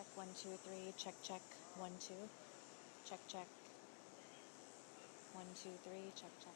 check, 1, 2, 3, check, check, 1, 2, check, check, 1, 2, 3, check, check.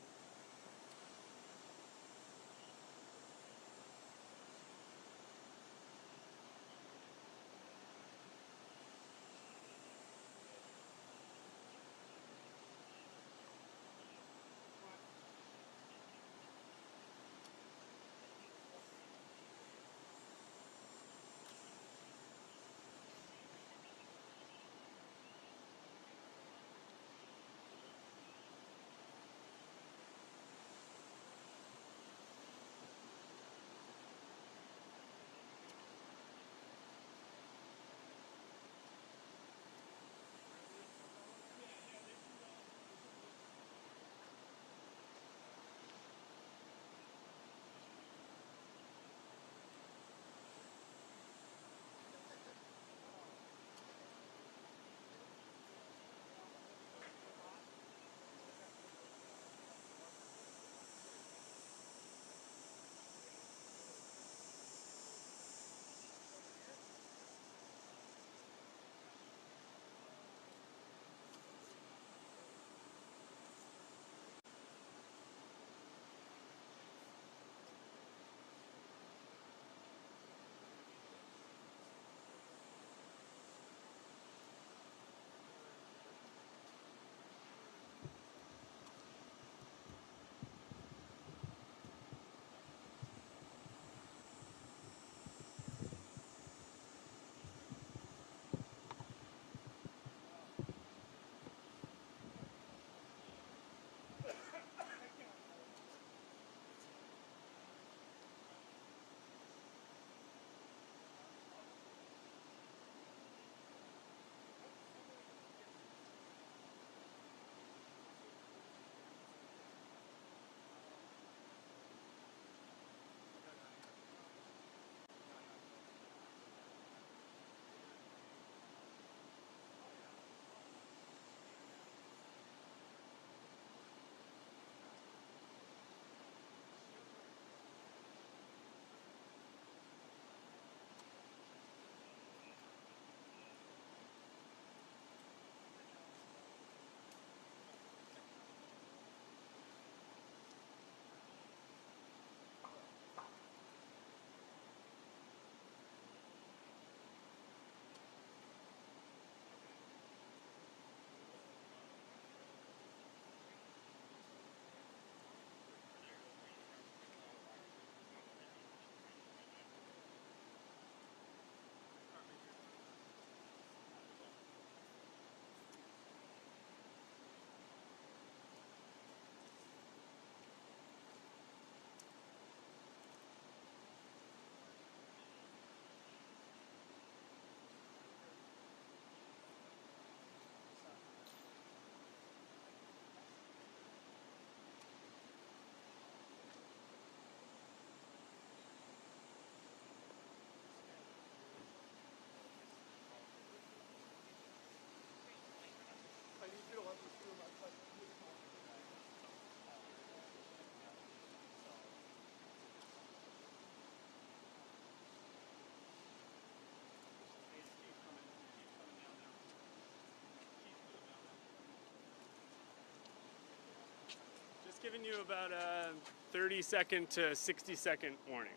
Giving you about a 30-second to 60-second warning.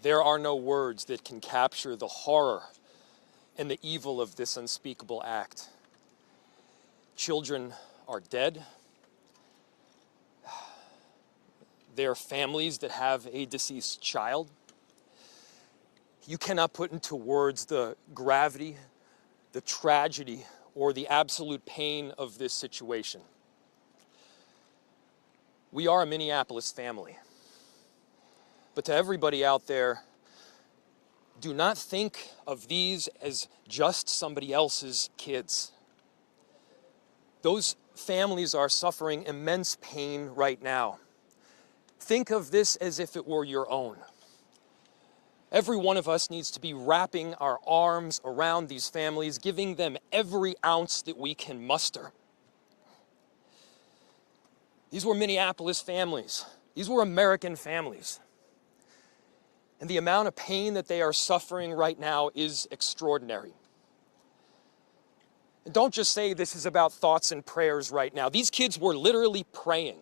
There are no words that can capture the horror and the evil of this unspeakable act. Children are dead. There are families that have a deceased child. You cannot put into words the gravity, the tragedy, or the absolute pain of this situation. We are a Minneapolis family. But to everybody out there, do not think of these as just somebody else's kids. Those families are suffering immense pain right now. Think of this as if it were your own. Every one of us needs to be wrapping our arms around these families, giving them every ounce that we can muster. These were Minneapolis families. These were American families. And the amount of pain that they are suffering right now is extraordinary. And don't just say this is about thoughts and prayers right now. These kids were literally praying.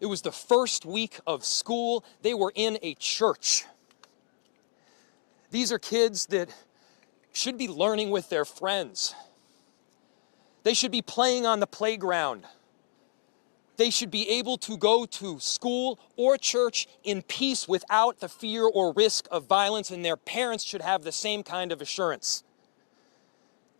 It was the first week of school. They were in a church. These are kids that should be learning with their friends. They should be playing on the playground. They should be able to go to school or church in peace without the fear or risk of violence, and their parents should have the same kind of assurance.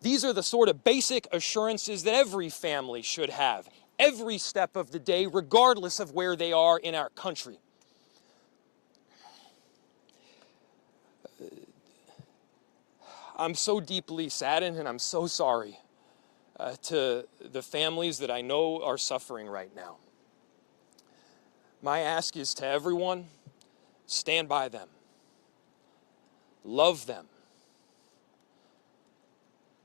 These are the sort of basic assurances that every family should have, every step of the day, regardless of where they are in our country. I'm so deeply saddened, and I'm so sorry to the families that I know are suffering right now. My ask is to everyone, stand by them. Love them.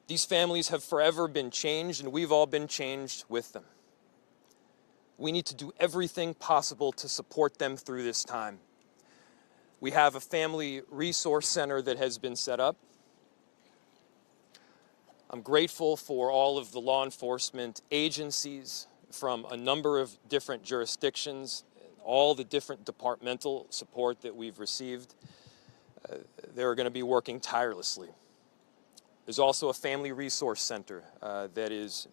These families have forever been changed, and we've all been changed with them. We need to do everything possible to support them through this time. We have a family resource center that has been set up. I'm grateful for all of the law enforcement agencies from a number of different jurisdictions, all the different departmental support that we've received. They're going to be working tirelessly. There's also a family resource center that is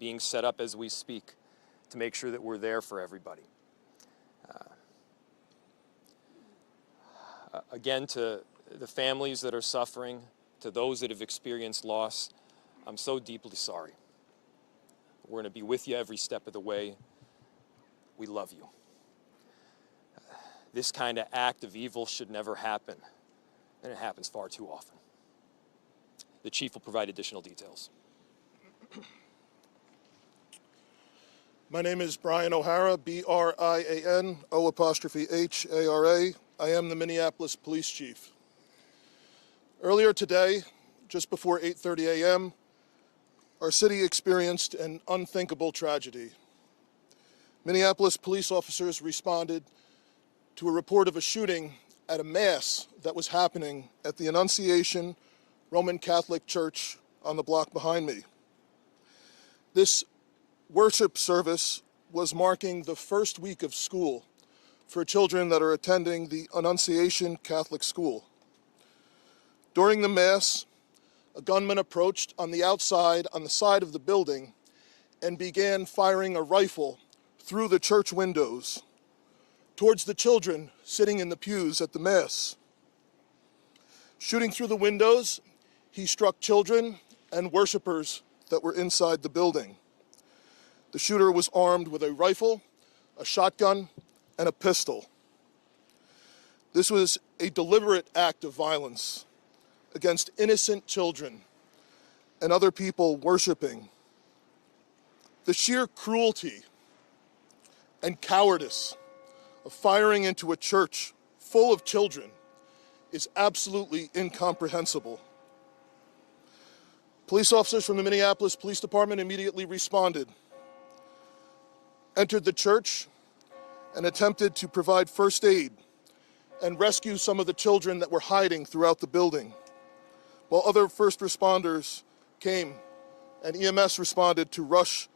being set up as we speak to make sure that we're there for everybody. Again, to the families that are suffering, to those that have experienced loss, I'm so deeply sorry. We're going to be with you every step of the way. We love you. This kind of act of evil should never happen, and it happens far too often. The chief will provide additional details. My name is Brian O'Hara, B-R-I-A-N, O''H-A-R-A. I am the Minneapolis Police Chief. Earlier today, just before 8:30 a.m., our city experienced an unthinkable tragedy. Minneapolis police officers responded to a report of a shooting at a mass that was happening at the Annunciation Roman Catholic Church on the block behind me. This worship service was marking the first week of school for children that are attending the Annunciation Catholic School. During the Mass, a gunman approached on the outside, on the side of the building, and began firing a rifle through the church windows towards the children sitting in the pews at the Mass. Shooting through the windows, he struck children and worshipers that were inside the building. The shooter was armed with a rifle, a shotgun, and a pistol. This was a deliberate act of violence against innocent children and other people worshiping. The sheer cruelty and cowardice of firing into a church full of children is absolutely incomprehensible. Police officers from the Minneapolis Police Department immediately responded, entered the church, and attempted to provide first aid and rescue some of the children that were hiding throughout the building, while other first responders came and EMS responded to rush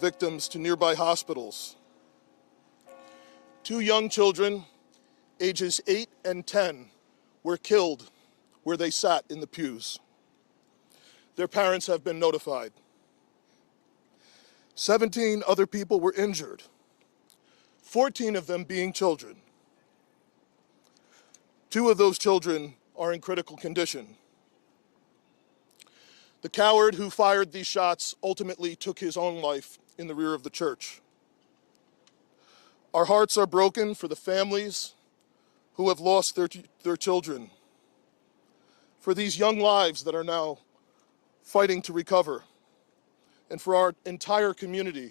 victims to nearby hospitals. 2 young children, ages 8 and 10, were killed where they sat in the pews. Their parents have been notified. 17 other people were injured, 14 of them being children. 2 of those children are in critical condition. The coward who fired these shots ultimately took his own life in the rear of the church. Our hearts are broken for the families who have lost their children, for these young lives that are now fighting to recover, and for our entire community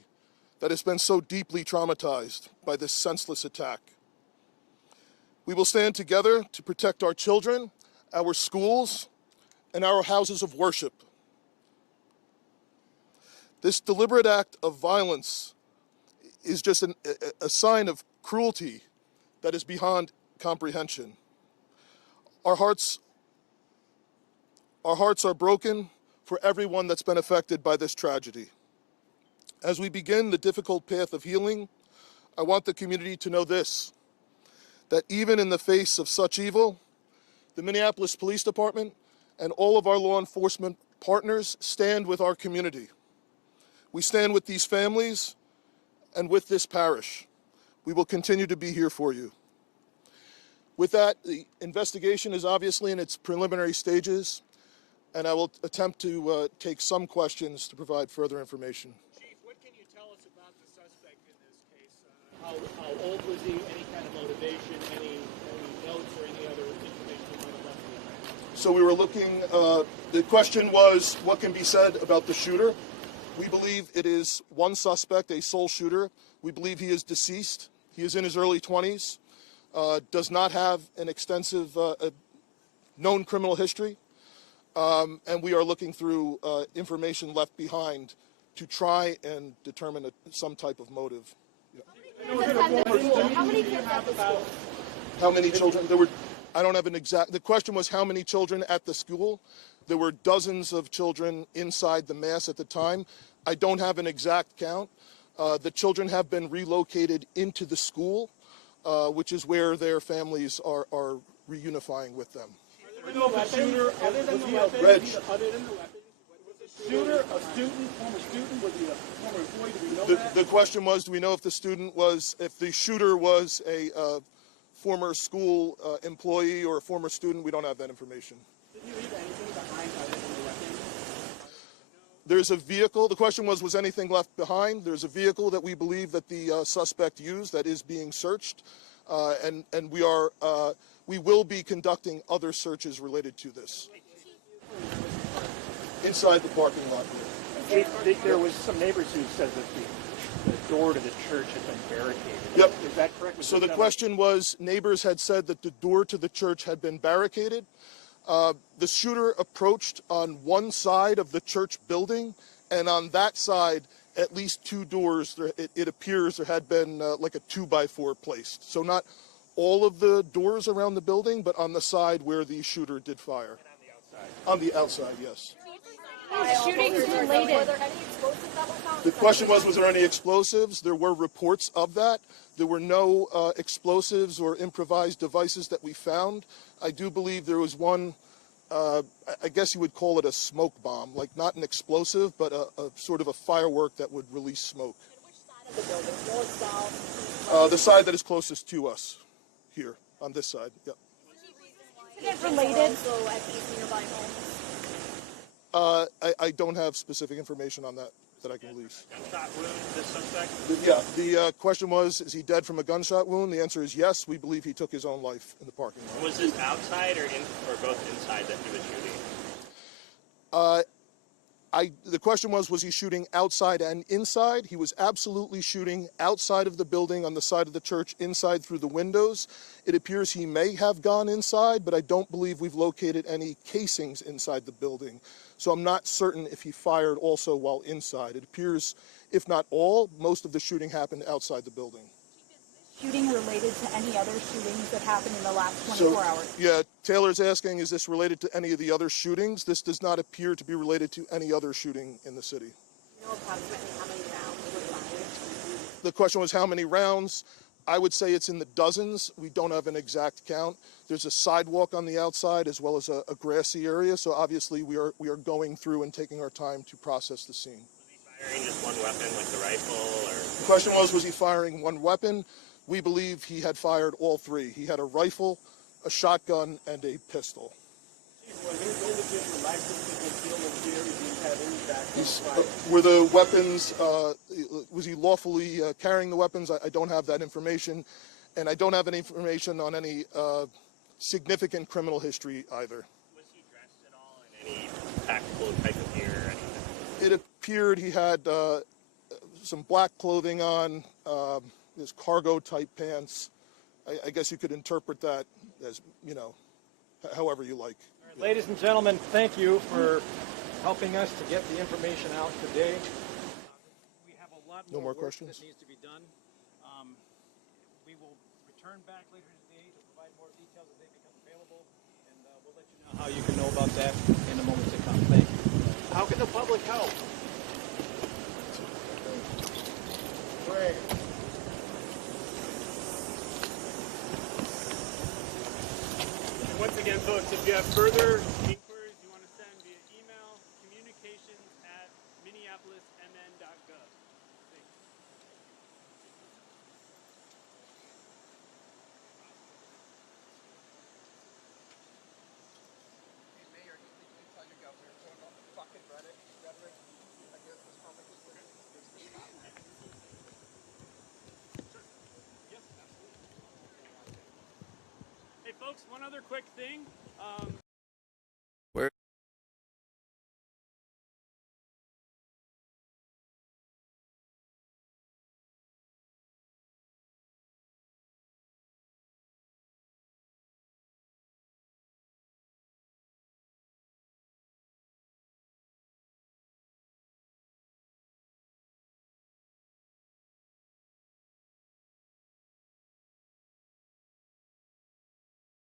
that has been so deeply traumatized by this senseless attack. We will stand together to protect our children, our schools, and our houses of worship. This deliberate act of violence is just a sign of cruelty that is beyond comprehension. Our hearts are broken for everyone that's been affected by this tragedy. As we begin the difficult path of healing, I want the community to know this, that even in the face of such evil, the Minneapolis Police Department and all of our law enforcement partners stand with our community. We stand with these families and with this parish. We will continue to be here for you. With that, the investigation is obviously in its preliminary stages, and I will attempt to take some questions to provide further information. Chief, what can you tell us about the suspect in this case? How old was he? Any kind of motivation? Any notes or any other information you might have left behind? So we were looking, the question was, what can be said about the shooter? We believe it is one suspect, a sole shooter. We believe he is deceased. He is in his early 20s, does not have an extensive known criminal history, and we are looking through information left behind to try and determine some type of motive. Yeah. How many kids at the school? How many children? There were, I don't have an exact, the question was how many children at the school. There were dozens of children inside the mass at the time. I don't have an exact count. The children have been relocated into the school, which is where their families are reunifying with them. Other than the weapon, Reg. was the shooter a student, former student? Was he a former employee? Do we know that? The question was, do we know if the shooter was a former school employee or a former student? We don't have that information. Did you leave anything behind other than the weapon? There's a vehicle. The question was anything left behind? There's a vehicle that we believe that the suspect used that is being searched, and we will be conducting other searches related to this. Inside the parking lot here. There was some neighbors who said that the door to the church had been barricaded. Yep. Is that correct? So the question was, neighbors had said that the door to the church had been barricaded. The shooter approached on one side of the church building, and on that side, at least 2 doors, it appears there had been like a 2x4 placed. So not all of the doors around the building, but on the side where the shooter did fire. And on the outside? On the outside, yes. Shootings related. Were there any explosives that were found? The question was there any explosives? There were reports of that. There were no explosives or improvised devices that we found. I do believe there was one, I guess you would call it a smoke bomb, like not an explosive, but a sort of a firework that would release smoke. And which side of the building? North, south? The side that is closest to us, here, on this side, yep. Is it related? So at these nearby homes? I don't have specific information on that I can release. Gunshot wound, this suspect? Yeah, the question was, is he dead from a gunshot wound? The answer is yes. We believe he took his own life in the parking lot. Was this outside or both inside that he was shooting? The question was he shooting outside and inside? He was absolutely shooting outside of the building on the side of the church, inside through the windows. It appears he may have gone inside, but I don't believe we've located any casings inside the building. So I'm not certain if he fired also while inside. It appears, if not all, most of the shooting happened outside the building. Shooting related to any other shootings that happened in the last 24 hours? Yeah, Taylor's asking, is this related to any of the other shootings? This does not appear to be related to any other shooting in the city. You know approximately how many rounds were fired? The question was how many rounds. I would say it's in the dozens. We don't have an exact count. There's a sidewalk on the outside as well as a grassy area. So obviously we are going through and taking our time to process the scene. Was he firing just one weapon, like the rifle, or? The question was he firing one weapon? We believe he had fired all three. He had a rifle, a shotgun, and a pistol. Were the weapons, was he lawfully carrying the weapons? I don't have that information, and I don't have any information on any significant criminal history either. Was he dressed at all in any tactical type of gear or anything? It appeared he had some black clothing on, his cargo-type pants. I guess you could interpret that as, you know, however you like. Right, ladies and gentlemen, thank you for helping us to get the information out today. We have a lot more work questions? that needs to be done. We will return back later today to provide more details as they become available, and we'll let you know how you can know about that in the moments to come. Thank you. How can the public help? Great. And once again, folks, if you have further inquiries you want to send via email, communications@minneapolismn.gov. Thanks. Hey folks, one other quick thing.